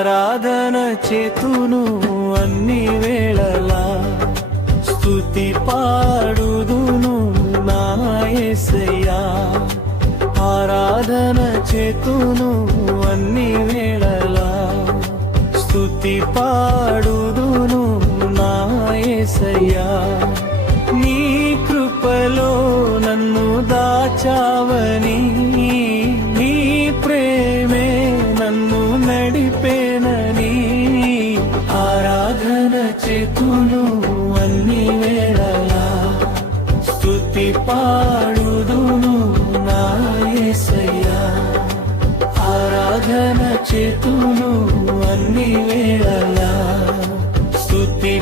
ఆరాధన చేతును అన్ని వేళలా స్తుతి పాడుదును నా యేసయ్యా ఆరాధన చేతును అన్ని వేళలా స్తుతి పాడుదును నా యేసయ్యా నీ కృపలో నన్ను దాచావని నీ ప్రేమే నన్ను నడిపేనని ఆరాధన చేతును అన్ని వేళలా స్తుతి పాడుదును నా యేసయ్యా ఆరాధన చేతును అన్ని వేళలా స్తుతి